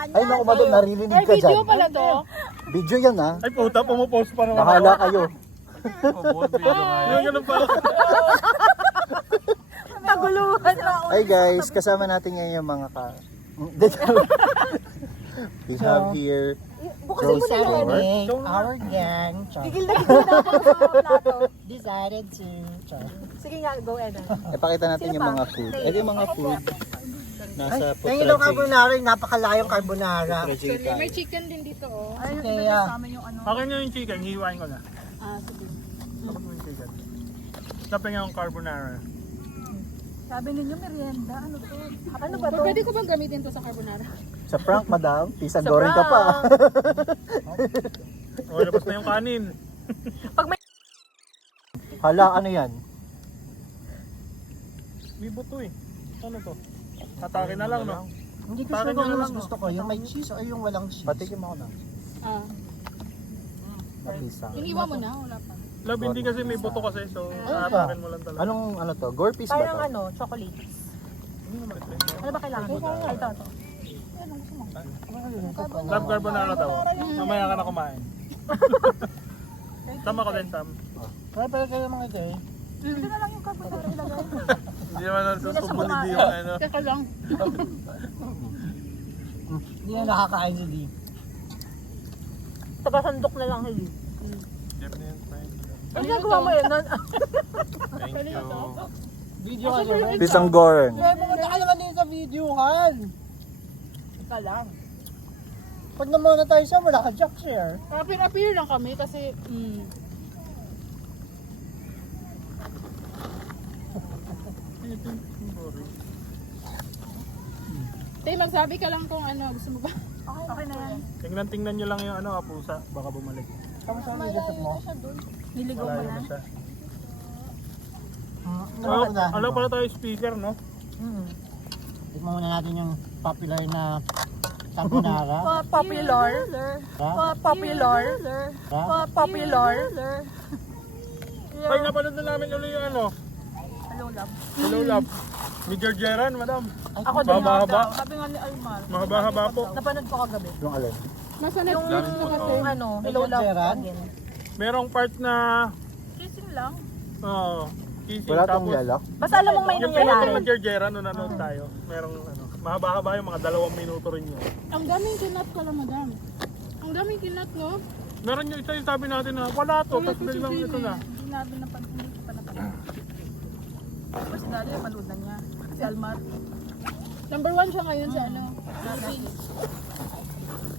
Tandaan Ay, naku, madam, naririnig ka dyan. Video pala to. Video yan, ha? Ay puta, pumupost pa naman. Bahala kayo. Yung ganun pala. Naguluhan. Ay, guys, kasama natin ngayon yung mga ka... We have here Bukasin mo na lang. Saturday, our gang Gigil na ako sa plato. decided to Sige nga, go Eden. ipakita natin yung mga food. Ito yung mga food nasa Yung ilong carbonara, yung napakalayong carbonara. Putrajay May chicken din dito, oh. Ayun, Kaya- ito sa amin yung ano. Akin nga yung chicken, hiwain ko na. Sige. Akin yung chicken. Tapos nga yung carbonara. Sabi ninyo merienda. Ano to? Ano ba to? Pwede ko bang gamitin to sa carbonara? Sa prank, madam. Pisa Sa goreng ka pa. O, labas na yung kanin. Hala, ano yan? May buto eh. Ano to? Atake na lang, no? Hindi ko Parang sure kung yun ano lang, mas gusto ko, yung may cheese o yung walang cheese. Patikim ako na. Ah. Pisa. Iniwan mo na, wala pa. Love, hindi kasi may buto kasi, so Ano ba? atakin mo lang talaga. Anong ano to? Gore piece ba Parang to? ano, chocolate. Ano ba kailangan mo? Ay, ito. Love, carbonara daw. Mamaya ka na kumain. Tama ka din, Tam. Kaya pala kayo mga gay. Ito na lang yung carbonara ilagay. Hindi naman nasusumbulid yung ano. Teka lang. Hindi na nakakain si Dee. Taga-sandok na lang, hindi. Ano Ano nagawa mo yun? Thank you. Video ka naman. Pisang goreng. Kaya pumunta ka naman din sa video, Han. Ika lang. Pag na-monetize siya, wala ka jack share. Appear lang kami kasi, Tay, magsabi ka lang kung ano, gusto mo ba? Okay na yan. Tingnan nyo lang yung ano, pusa. Baka bumalik. Kamusta ang leadership mo? Niligaw mo Malayo na. na siya. Ano na? Alam pala tayo speaker, no? Tignan muna natin yung popular na carbonara. Popular. Popular. Popular. Pag napanood na namin ulit yung ano, Hello, love. Hello Love. Ni Georgeran, madam. Ako din Mahaba-haba. yata. Sabi nga ni Almar. Mahaba-haba po. Napanood ko kagabi. Yung alin? Nasa Yung Netflix na kasi. ano, Hello, love. Gerard? Again. Merong part na, Kissing lang. kissing. Wala tong Tapos, yellow? Basta alam mong may yung pinutol nangyayari. na Georgeran, nung nanood tayo. Merong ano, mahaba-haba yung mga 2 minuto rin yun. Ang daming kinat ko lang, madam. Ang daming kinat, no? Meron yung isa yung sabi natin na wala to, tapos biglang ito na. Hindi namin hindi ko pa napanood. Kasi dali, manood na niya. Si Almar. Number 1 siya ngayon sa ano.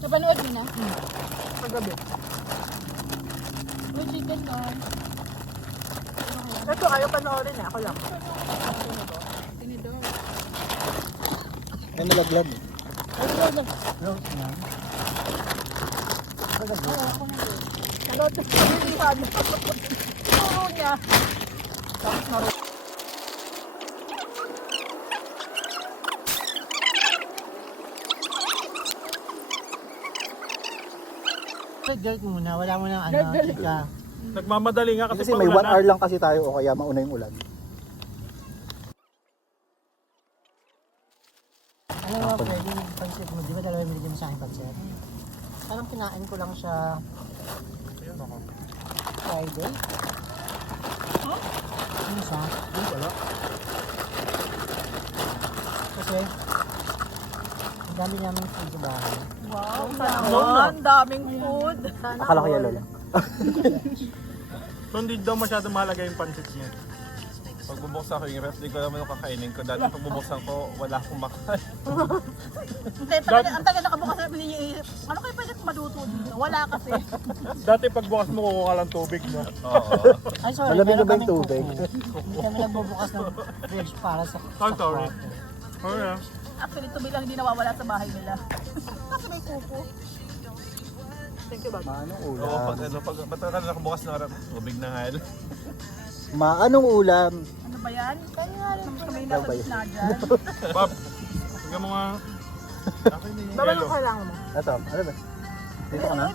Napanood mo na? Kagabi. May chicken doon. Ito, ayaw panoorin eh. Ako lang. Tinidor. Ay, nalaglag. Close na. Nalot sa pagkilihan. Turo niya. Tapos naroon. Dirt muna, wala mo nang ano, chika. Nagmamadali nga kasi, Kasi may 1 hour lang kasi tayo o kaya mauna yung ulan. Ano nga pwede yung pansit mo? Di ba talaga binigyan mo sa akin pansit? Parang kinain ko lang siya Friday. Ano siya? Wala. Kasi ang dami namin food sa bahay. Wow, sana daming food. Akala ko yellow lang. So hindi daw masyado mahalaga yung pansit niya. Pag bubuksan ko yung ref, di ko naman yung kakainin ko. Dati pag bubuksan ko, wala akong makain. Hindi, ang tagal nakabukas na niya ano kayo pwede maluto dito? Wala kasi. Dati pag bukas mo, kukuha ka lang tubig, no? Oo. Ay sorry, Malamig na meron ba yung kaming tubig? kuko. Hindi kami nagbubukas ng fridge para sa I'm sorry. kwarto. Oh, yeah. Actually, tubig lang hindi nawawala sa bahay nila. Kasi may kuko. Thank you, Bob. Maanong Oo, ulam? ba't ka na nakabukas ng ref? Tubig na nga. Maanong ulam? Ano ba yan? Kaya nga rin. Kami Ano nasa ba yan? gitna dyan. Bob, tingnan mo nga. Akin yung Baba yellow. yung kailangan mo. Ito, ano ba? Dito ka na?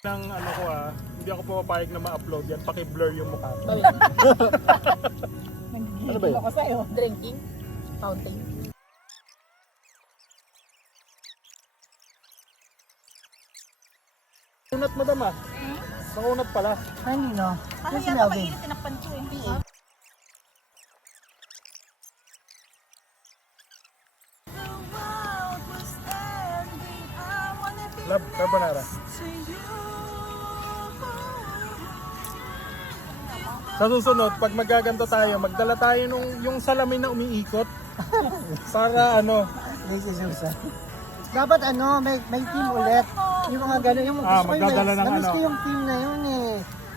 Ng ano ko hindi ako pumapayag na ma-upload yan. Paki-blur yung mukha ko. Ano ba yun? Ako sa'yo. Drinking. Fountain. Unat madam Nakunat pala. Ay, hindi no. Ano Yung yan, sinabi. mainit, tinakpan ko eh. Love, carbonara. Sa susunod, pag magaganto tayo, magdala tayo nung yung salamin na umiikot. Para ano, This is Susan. Dapat may team ulit. Yung mga gano'n, yung gusto ko magdadala ng namiss ko yung team na yun eh.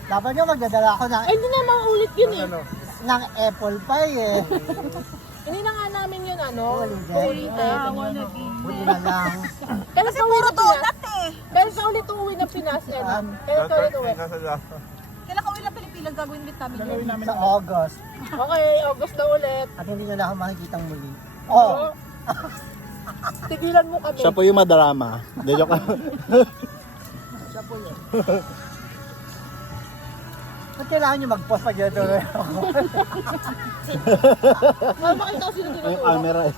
Dapat yung magdadala ako Ay, hindi na maulit yun eh. ano. ng apple pie eh. Hindi na nga namin yun, Ulitin. Buti na lang. Kaya sa uwi ng Pinas. Donut eh. Kaya sa ulit umuwi ng Pinas, kaya sa ulit uwi. Kailan ka uwi ng Pilipinas, gagawin ulit namin yun. Gagawin namin Sa August. Okay, August na ulit. At hindi na ako makikitang muli. Oh, Tigilan mo kami. Siya po yung madrama. Hindi, joke lang. Siya po yun. ba't kailangan nyo mag-post pag yun tuloy ako? Para makita ko sino Yung tinutulak. camera eh.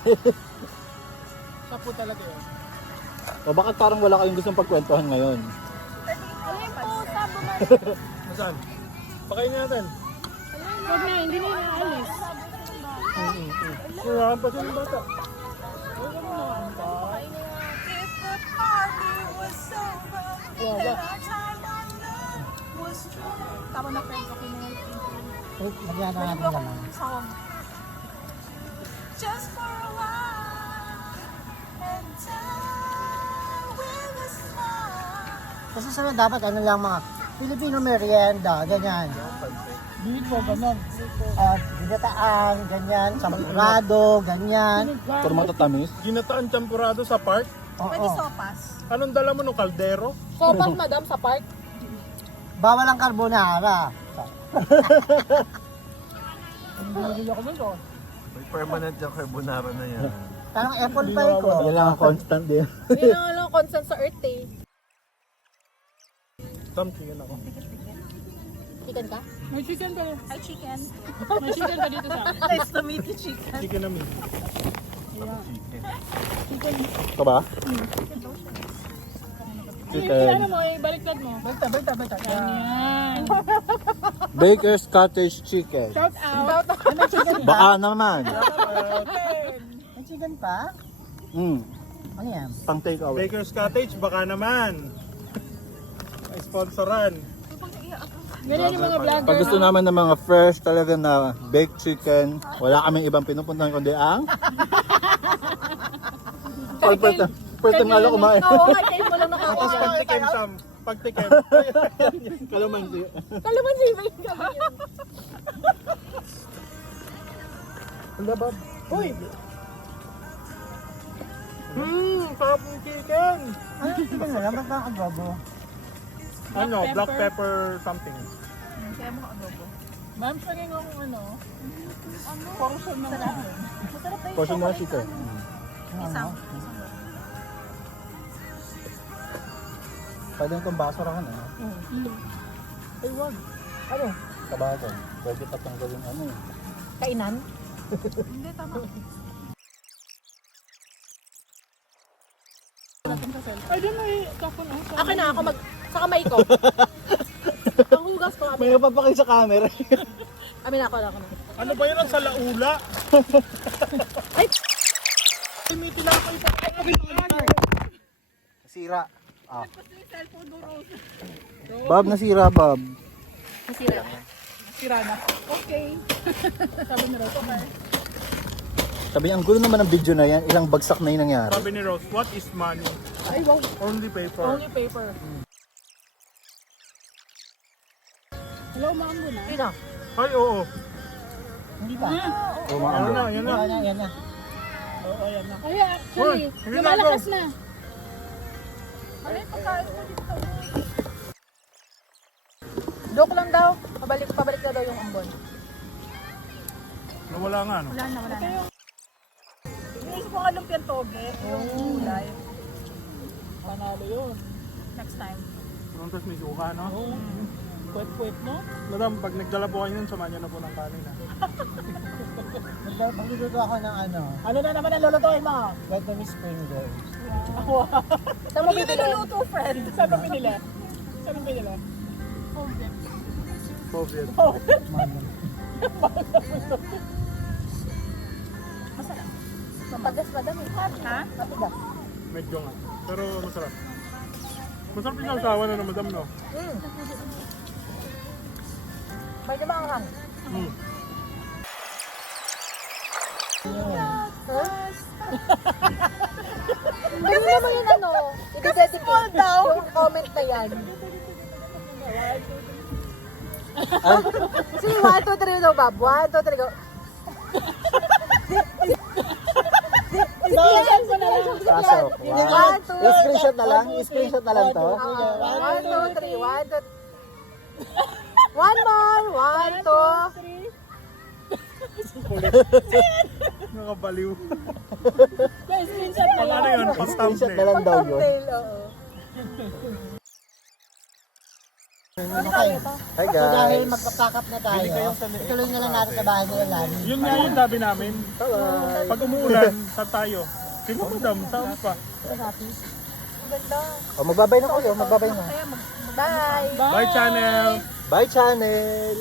Siya po talaga yun. O bakit parang wala kayong gustong pagkwentuhan ngayon? Alin po, sabo man. Saan? Pakainin natin. Huwag na, hindi na inaalis. Surahan pa siya ng bata. Tama na friends, okay na yun. Nagyan na natin naman. Song. Just for a while and time with a smile. Kasi sa dapat lang mga Filipino merienda, ganyan. Dito, ganyan. Ginataan, ganyan. Sampurado, ganyan. Pero matatamis? Ginataan champurado sa park. Pwede Oo. sopas. Anong dala mo nung kaldero? Sopas, madam, sa park. Bawal ang carbonara. May permanent yung carbonara na yan. Parang apple pie ko. Yan lang ang constant din. Yun ang alam, constant sa earth eh. Something yun ako. Chicken ka? May chicken ka. Hi, chicken. May chicken ka dito sa akin. Nice to meet you, chicken. Chicken na meat. Ito ba? Chicken. mo, baliktad mo. Basta. Yan. Baker's Cottage Chicken. Shout out. Baka naman. May chicken pa? Ano yan? Pang take away. Baker's Cottage, baka naman. May sponsoran. Ganyan yung mga vlogger. Pag gusto naman ng mga fresh talaga na baked chicken, wala kaming ibang pinupuntahan kundi ang... First time nga lang kumain. Oo, kahit mo lang Tapos nakakain. pagtikim, Sam. Pagtikim. Kalamansi. Kalamansi ba yung gabi yun? Labab. Uy! Sarap ng chicken! Ano chicken na lang? Ba't nakakagobo? Ano, black pepper something. Kaya mo adobo. Ma'am, saging akong ano. Portion ng sarap. Masarap ba yung Portion mo chocolate chicken. ano? Isang. Pwede itong basurahan, ano? Ay, wag. Kabagan. Pwede patanggalin ano eh. Kainan? Hindi, tama. Ay, di may kapon. Akin na ako sa kamay ko. Ang hugas ko. May napapakay sa camera. Amin ako na. Ano ba yun ang salaula? Ay! May tinapay pa kayo. Nasira. Ah. Bob, nasira, Bob. Masira. Sira na. Okay. Sabi na raw, okay. Sabi, ang gulo naman ng video na yan. Ilang bagsak na yung nangyari. Sabi ni Rose, what is money? Ay, wow. Only paper. Only paper. Hello, mambo na. Ina. Ay, oo. Hindi pa. Oh, mga Yan ano. na, yan na. Yan na. Ay, actually, Uy, hindi na lumalakas na. Ano yung pagkain mo dito? Joke lang daw. Pabalik na daw yung ambon. Nawala nga, no? Wala na. Iniisip ko nga lumpiang toge. Yung gulay. Panalo yun. Next time. Nung tas may suka, no? Kwet-kwet, no? Madam, pag nagdala po kayo nun, samahan niyo na po ng kanin, ha? Magluluto ako ng ano, Ano na naman ang lulutuin mo? Vietnamese spring rolls. Saan mo binili? Niluluto, friend. Saan mo binili? Saan mo binili? Soviet. Mapagas pa dami. Ha? Mapagas. Medyo nga. Pero masarap. Masarap yung sausawa na ng madam, no? May dumanghang. Mm. Kasi naman yun ano, i-dedicate yung comment na yan. Sige, 1, 2, 3 daw, Bob. 1, 2, 3, go. Screenshot mo na lang. Pasok. Wow. 1, 2, Screenshot na lang? Screenshot na lang to? 1, 2, 3, 1, 2, 1 more, 1, 2. Nakabaliw. Guys, screenshot na Ano lang. yun? Screenshot na lang daw yun. Thumbnail, oo. Okay. Hi So dahil guys. magpa-pack up na tayo, ituloy na lang natin sa bahay nila Lani. Yun nga yung sabi namin. Pag umuulan, saan tayo? Sino madam? Saan pa? O, magbabay na kayo. Magbabay na. Bye! Bye, channel! Bye channel!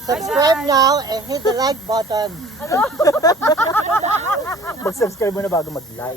Subscribe now and hit the like button. Mag-subscribe mo na bago mag-like.